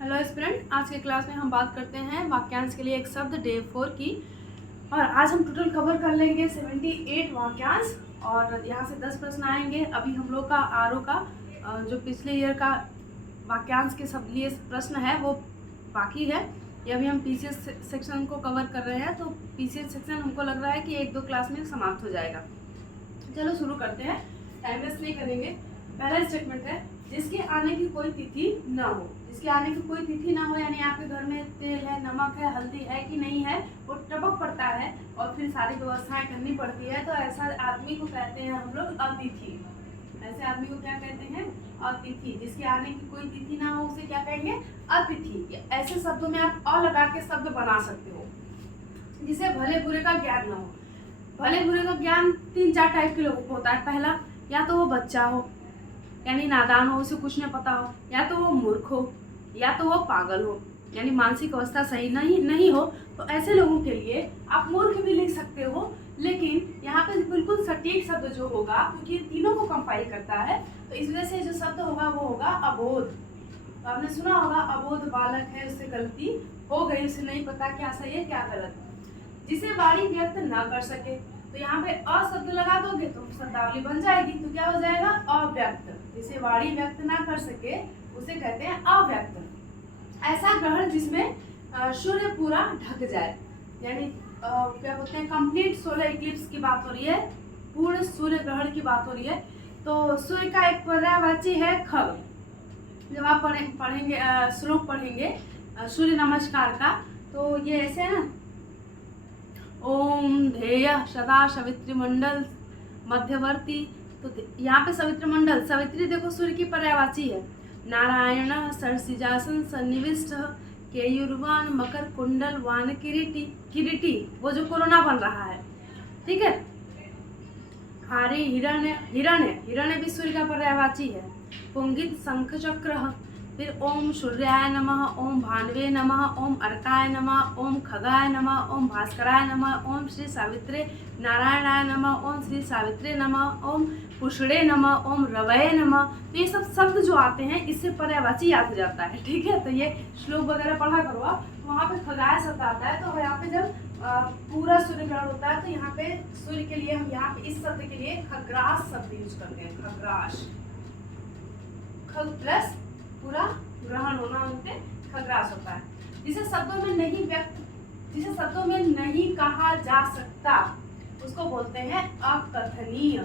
Hello student, आज के class में हम बात करते हैं वाक्यांश के लिए एक शब्द डे 4 की। और आज हम टोटल कवर कर लेंगे 78 वाक्यांश और यहाँ से 10 प्रश्न आएंगे। अभी हम लोग का आरओ का जो पिछले ईयर का वाक्यांश के सब लिए प्रश्न है वो बाकी है। ये अभी हम पीसीएस सेक्शन को कवर कर रहे हैं, तो पीसीएस सेक्शन हमको लग रहा है कि 1-2 क्लास में समाप्त हो जाएगा। चलो शुरू करते हैं, टाइम वेस्ट नहीं करेंगे। पहला स्टेटमेंट है, जिसके आने की कोई तिथि न हो। जिसके आने की कोई तिथि ना हो यानी आपके घर में तेल है, नमक है, हल्दी है कि नहीं है, वो टपक पड़ता है और फिर सारी व्यवस्थाएं करनी पड़ती है, तो ऐसा आदमी को कहते हैं हम लोग अतिथि। ऐसे आदमी को क्या कहते हैं? अतिथि। जिसके आने की कोई तिथि ना हो उसे क्या कहेंगे? अतिथि। ऐसे शब्दों में आप अ लगा के शब्द बना सकते हो। जिसे भले बुरे का ज्ञान न हो। भले बुरे का ज्ञान 3-4 टाइप के लोगों को होता है। पहला, या तो वो बच्चा हो यानी नादान हो, उसे कुछ नहीं पता हो, या तो वो मूर्ख हो, या तो वो पागल हो यानी मानसिक अवस्था सही नहीं हो। तो ऐसे लोगों के लिए आप मूर्ख भी लिख सकते हो, लेकिन यहाँ पे बिल्कुल सटीक शब्द जो होगा, क्योंकि तीनों को कंपाइल करता है, तो इस वजह से जो शब्द होगा वो होगा अबोध। तो आपने सुना होगा अबोध बालक है, उससे गलती हो गई, उसे नहीं पता क्या सही है क्या गलत। जिसे वाणी व्यक्त न कर सके, तो यहाँ पे अ शब्द लगा दोगे तो शब्दावली बन जाएगी, तो क्या हो जाएगा? अव्यक्त। जिसे वाणी व्यक्त ना कर सके उसे कहते हैं अव्यक्त। ऐसा ग्रहण जिसमें सूर्य पूरा ढक जाए, यानी क्या बोलते हैं, कंप्लीट सोलर इक्लिप्स की बात हो रही है, पूर्ण सूर्य ग्रहण की बात हो रही है। तो सूर्य का एक पर्यायवाची है खग। जब आप पढ़ेंगे श्लोक पढ़ेंगे सूर्य नमस्कार का, तो ये ऐसे है ना, ओम ध्येय सदा सवित्री मंडल मध्यवर्ती। तो यहाँ पे सवित्री मंडल, सवित्री देखो सूर्य की पर्यायवाची है। नारायण सरसिजासन सन्निविष्ट केयुर्वान मकर कुंडल वान किरीटी, वो जो कोरोना बन रहा है, ठीक है। हारे हिरण्य भी सूर्य का पर्यायवाची है। पुंगित शंख चक्र। फिर ओम सूर्याय नमः, ओम भानवे नमः, ओम अर्काय नमः, ओम खगाय नमः, ओम भास्कराय नमः, ओम श्री सावित्रे नारायणाय नमः, ओम श्री सावित्रे नमः, ओम पुष्णे नमः, ओम रवये नमः। तो ये सब शब्द जो आते हैं इससे पर्यायवाची याद हो जाता है, ठीक है। तो ये श्लोक वगैरह पढ़ा करो आप, वहाँ पे खगाय शब्द आता है। तो यहाँ पे जब पूरा सूर्य ग्रहण होता है, तो यहाँ पे सूर्य के लिए हम यहाँ पे इस शब्द के लिए खग्रास शब्द यूज करते हैं। खग्रास, खग प्लस पूरा ग्रहण होना, उनसे खग्रास होता है। जिसे शब्दों में नहीं कहा जा सकता उसको बोलते हैं अकथनीय।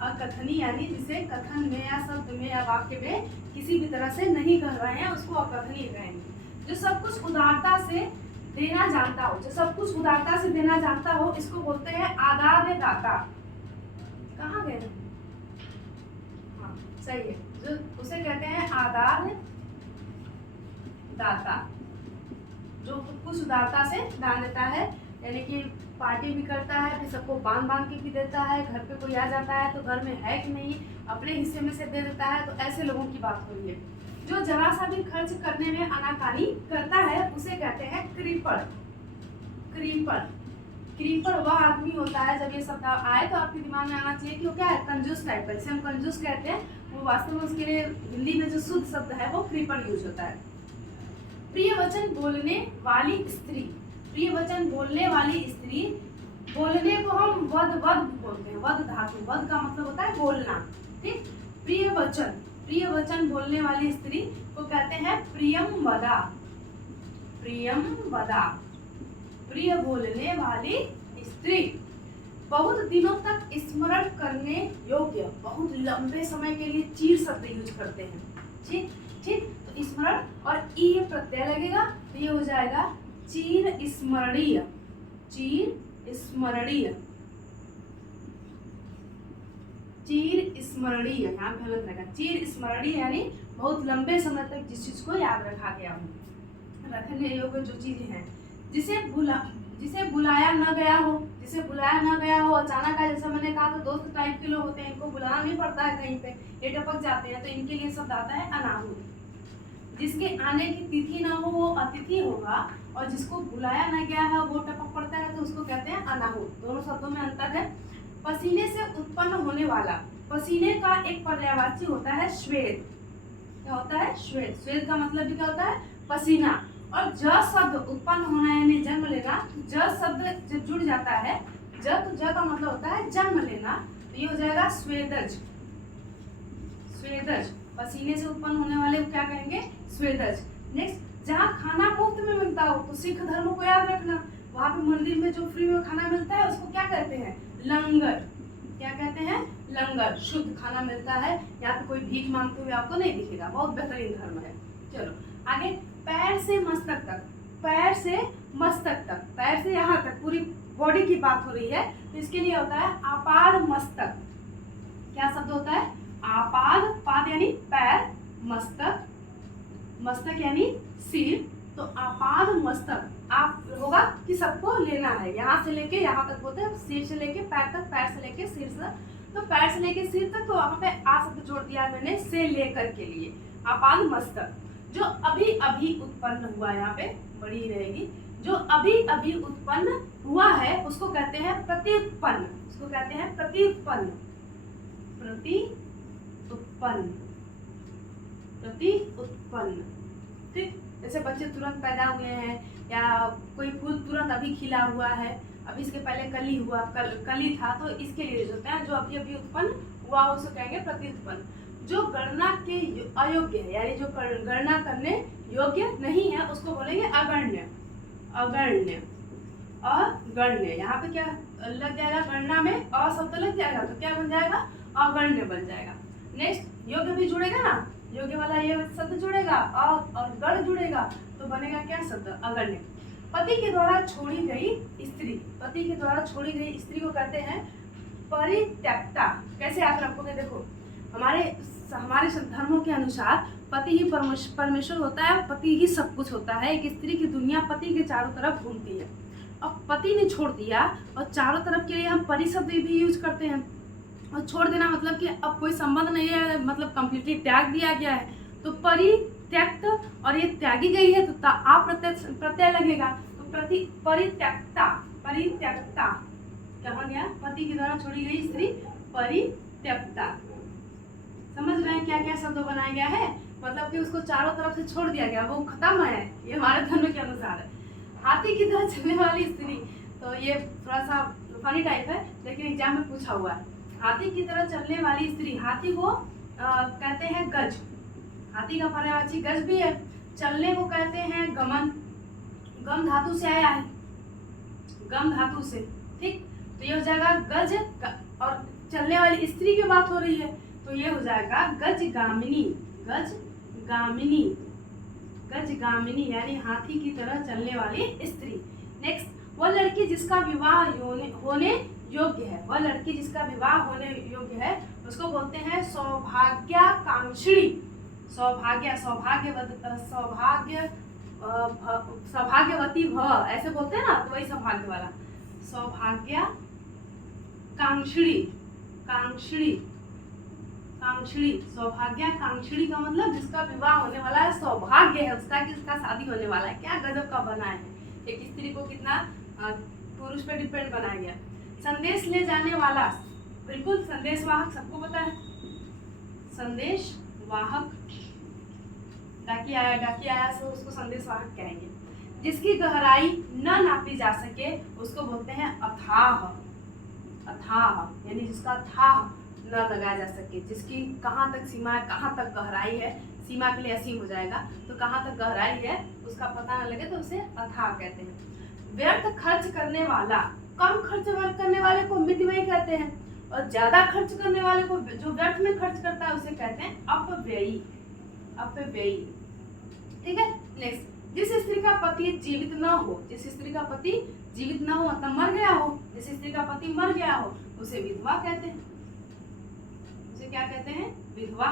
अकथनीय यानी जिसे कथन में या शब्द में या वाक्य में किसी भी तरह से नहीं कह रहे हैं, उसको अकथनीय कहेंगे। जो सब कुछ उदारता से देना जानता हो, इसको बोलते हैं आदार्य दाता। कहाँ गए? हाँ सही है, जो उसे कहते हैं आदार्य दाता, जो कुछ उदारता से दान देता है, यानी कि पार्टी भी करता है, फिर सबको बांध के भी देता है। घर पे कोई आ जाता है तो घर में है कि नहीं, अपने हिस्से में से दे देता है। तो ऐसे लोगों की बात हो रही है। जो जरा सा भी खर्च करने में आनाकानी करता है उसे कहते हैं कृपण। कृपण वह आदमी होता है, जब ये शब्द आए तो आपके दिमाग में आना चाहिए कि वो क्या है? कंजूस टाइप का, जिसे हम कंजूस कहते हैं, वो वास्तव में उसके लिए हिंदी में जो शुद्ध शब्द है वो कृपण यूज होता है। प्रिय वचन बोलने वाली स्त्री। बोलने को हम वद बोलते हैं, वद धातु, वद का मतलब होता है बोलना, ठीक। प्रिय वचन बोलने वाली स्त्री को कहते हैं प्रियंवदा। प्रिय बोलने वाली स्त्री। बहुत दिनों तक स्मरण करने योग्य, बहुत लंबे समय के लिए चीर शब्द यूज करते हैं, ठीक। तो स्मरण और ई प्रत्यय लगेगा, तो ये हो जाएगा चीर स्मरणीय। यहाँ पे गलत रहेगा। चीर स्मरणीय यानी बहुत लंबे समय तक जिस चीज को याद रखा गया हो, रखने योग्य जो चीजें हैं। जिसे बुलाया न गया हो, अचानक आए, जैसे मैंने कहा, तो दोस्त टाइप के लोग होते हैं, इनको बुलाना नहीं पड़ता है कहीं पे, ये टपक जाते हैं, तो इनके लिए शब्द आता है अनाहुत। जिसके आने की तिथि ना हो वो अतिथि होगा, और जिसको बुलाया न गया है वो टपक पड़ता है, तो उसको कहते हैं अनाहुत। दोनों शब्दों में अंतर है। पसीने से उत्पन्न होने वाला, पसीने का एक पर्यायवाची होता है श्वेत। क्या होता है? श्वेत। श्वेत का मतलब भी क्या होता है? पसीना। और ज शब्द उत्पन्न होना यानी जन्म लेना, ज शब्द जब जुड़ जाता है, ज तो ज का मतलब होता है जन्म लेना, तो ये हो जाएगा स्वेदज। स्वेदज, पसीने से उत्पन्न होने वाले को क्या कहेंगे? स्वेदज। नेक्स्ट, जहाँ खाना मुफ्त में मिलता हो, तो सिख धर्म को याद रखना, वहाँ पे मंदिर में जो फ्री में खाना मिलता है उसको क्या कहते हैं? लंगर। क्या कहते हैं? लंगर। शुद्ध खाना मिलता है, यहाँ पे कोई भीख मांगते हुए आपको नहीं दिखेगा। बहुत बेहतरीन धर्म है। चलो आगे, पैर से मस्तक तक। पैर से मस्तक तक, पैर से यहाँ तक पूरी बॉडी की बात हो रही है, तो इसके लिए होता है आपाद मस्तक। क्या शब्द होता है? आपाद। पाद यानी पैर, मस्तक, मस्तक यानी सिर, तो आपाद मस्तक आप होगा कि सबको लेना है, यहाँ से लेके यहाँ तक बोलते हैं, सिर से लेके पैर तक, पैर से लेके सिर तक, तो पैर से लेके सिर तक, तो वहाँ पे आ शब्द जोड़ दिया मैंने से लेकर के लिए, आपाद मस्तक। जो अभी अभी उत्पन्न हुआ, यहाँ पे बड़ी रहेगी, जो अभी अभी उत्पन्न हुआ है उसको कहते हैं प्रत्युत्पन्न। उसको कहते हैं प्रत्युत्पन्न। प्रत्युत्पन्न, प्रत्युत्पन्न। ठीक, जैसे बच्चे तुरंत पैदा हुए हैं, या कोई फूल तुरंत अभी खिला हुआ है, अभी इसके पहले कली हुआ, कली था, तो इसके लिए जो होता है जो अभी अभी उत्पन्न हुआ उसको कहेंगे प्रत्युत्पन्न। जो गणना के अयोग्य है, यानी जो गणना करने योग्य नहीं है उसको बोलेंगे अगण्य। अगण्य, अगण्य। यहाँ पे क्या लग जाएगा? गणना में अ शब्द लग जाएगा, तो क्या बन जाएगा? अगण्य बन जाएगा। नेक्स्ट, योग्य भी जुड़ेगा ना, योग्य वाला ये शब्द जुड़ेगा, और गण जुड़ेगा, तो बनेगा क्या शब्द? अगण्य। पति के द्वारा छोड़ी गई स्त्री। पति के द्वारा छोड़ी गई स्त्री को कहते हैं परित्यक्ता। कैसे याद रखोगे? देखो, हमारे धर्मों के अनुसार पति ही परमेश्वर होता है, पति ही सब कुछ होता है। एक स्त्री की दुनिया पति के चारों तरफ घूमती है। अब पति ने छोड़ दिया, और चारों तरफ के लिए हम परि शब्द भी यूज करते हैं। और छोड़ देना मतलब कि अब कोई संबंध नहीं है, मतलब कंप्लीटली त्याग दिया गया है, तो परित्यक्त, और ये त्यागी गई है तो आ प्रत्यय लगेगा, तो परित्यक्ता। परित्यक्ता कहाँ गया? पति के द्वारा छोड़ी गई स्त्री परित्यक्ता। समझ रहे हैं क्या क्या शब्द बनाया गया है? मतलब कि उसको चारों तरफ से छोड़ दिया गया, वो खत्म है, ये हमारे धर्म के अनुसार है। हाथी की तरह चलने वाली स्त्री, तो ये थोड़ा सा फनी टाइप है, लेकिन एग्जाम में पूछा हुआ है। हाथी की तरह चलने वाली स्त्री, हाथी को कहते हैं गज। हाथी का पर्यायवाची गज भी है। चलने को कहते हैं गमन। गम धातु से आया है, गम धातु से। ठीक, तो ये हो जाएगा गज, और चलने वाली स्त्री की बात हो रही है, तो ये हो जाएगा गजगामिनी। गजगामिनी, गजगामिनी यानी हाथी की तरह चलने वाली स्त्री। नेक्स्ट, वह लड़की जिसका विवाह होने योग्य है। वह लड़की जिसका विवाह होने योग्य है उसको बोलते हैं सौभाग्याकांक्षिणी। सौभाग्यवती भ, ऐसे बोलते हैं ना, तो वही सौभाग्य वाला। सौभाग्याकांक्षिणी, कांक्षिणी, कांक्षिणी, सौभाग्याकांक्षिणी का मतलब जिसका विवाह होने वाला है, सौभाग्य है उसका कि उसका शादी होने वाला है। क्या गजब का बना है, एक स्त्री को कितना पुरुष पे डिपेंड बनाया गया। संदेश ले जाने वाला, बिल्कुल संदेश वाहक, सबको पता है संदेश वाहक। डाकिया आया तो उसको संदेश वाहक कहेंगे। जिसकी गहराई न नापी जा सके उसको बोलते हैं अथाह। अथाह यानी जिसका अथाह न लगाया जा सके, जिसकी कहाँ तक सीमा है, कहाँ तक गहराई है, सीमा के लिए असीम हो जाएगा, तो कहाँ तक गहराई है उसका पता न लगे तो उसे अथाह कहते हैं। व्यर्थ खर्च करने वाला, कम खर्च करने वाले को मितव्ययी कहते हैं, और ज्यादा खर्च करने वाले को, जो व्यर्थ में खर्च करता है, उसे कहते हैं अपव्ययी। अपव्ययी, ठीक है। नेक्स्ट, जिस स्त्री का पति जीवित न हो, जिस स्त्री का पति जीवित न हो मतलब मर गया हो, जिस स्त्री का पति मर गया हो उसे विधवा कहते हैं। उसे क्या कहते हैं? विधवा।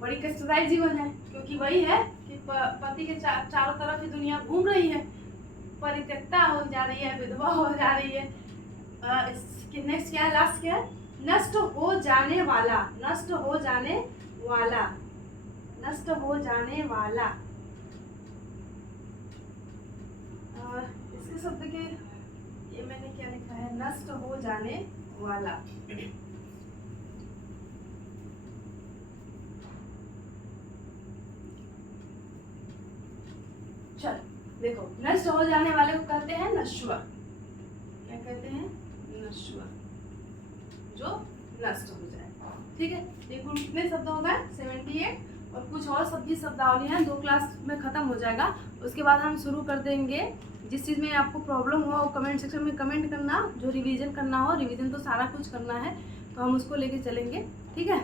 बड़ी कष्टदायी जीवन है, क्योंकि वही है कि पति के चारों तरफ ही दुनिया घूम रही है, परित्यक्ता हो जा रही है, विधवा हो जा रही है। नेक्स्ट क्या है? लास्ट क्या है? नष्ट हो जाने वाला। नष्ट हो जाने वाला, नष्ट हो जाने वाला। इसके शब्द के ये मैंने क्या लिखा है? नष्ट हो जाने वाला। देखो नष्ट हो जाने वाले को कहते हैं नश्वर। क्या कहते हैं? नश्वर, जो नष्ट हो जाए। ठीक है, ये कुल कितने शब्द हो गए? 78। और कुछ और सब्जी शब्दावली हैं, 2 क्लास में खत्म हो जाएगा। उसके बाद हम शुरू कर देंगे। जिस चीज़ में आपको प्रॉब्लम हो वो कमेंट सेक्शन में कमेंट करना। जो रिवीजन करना हो, रिवीजन तो सारा कुछ करना है, तो हम उसको लेके चलेंगे। ठीक है।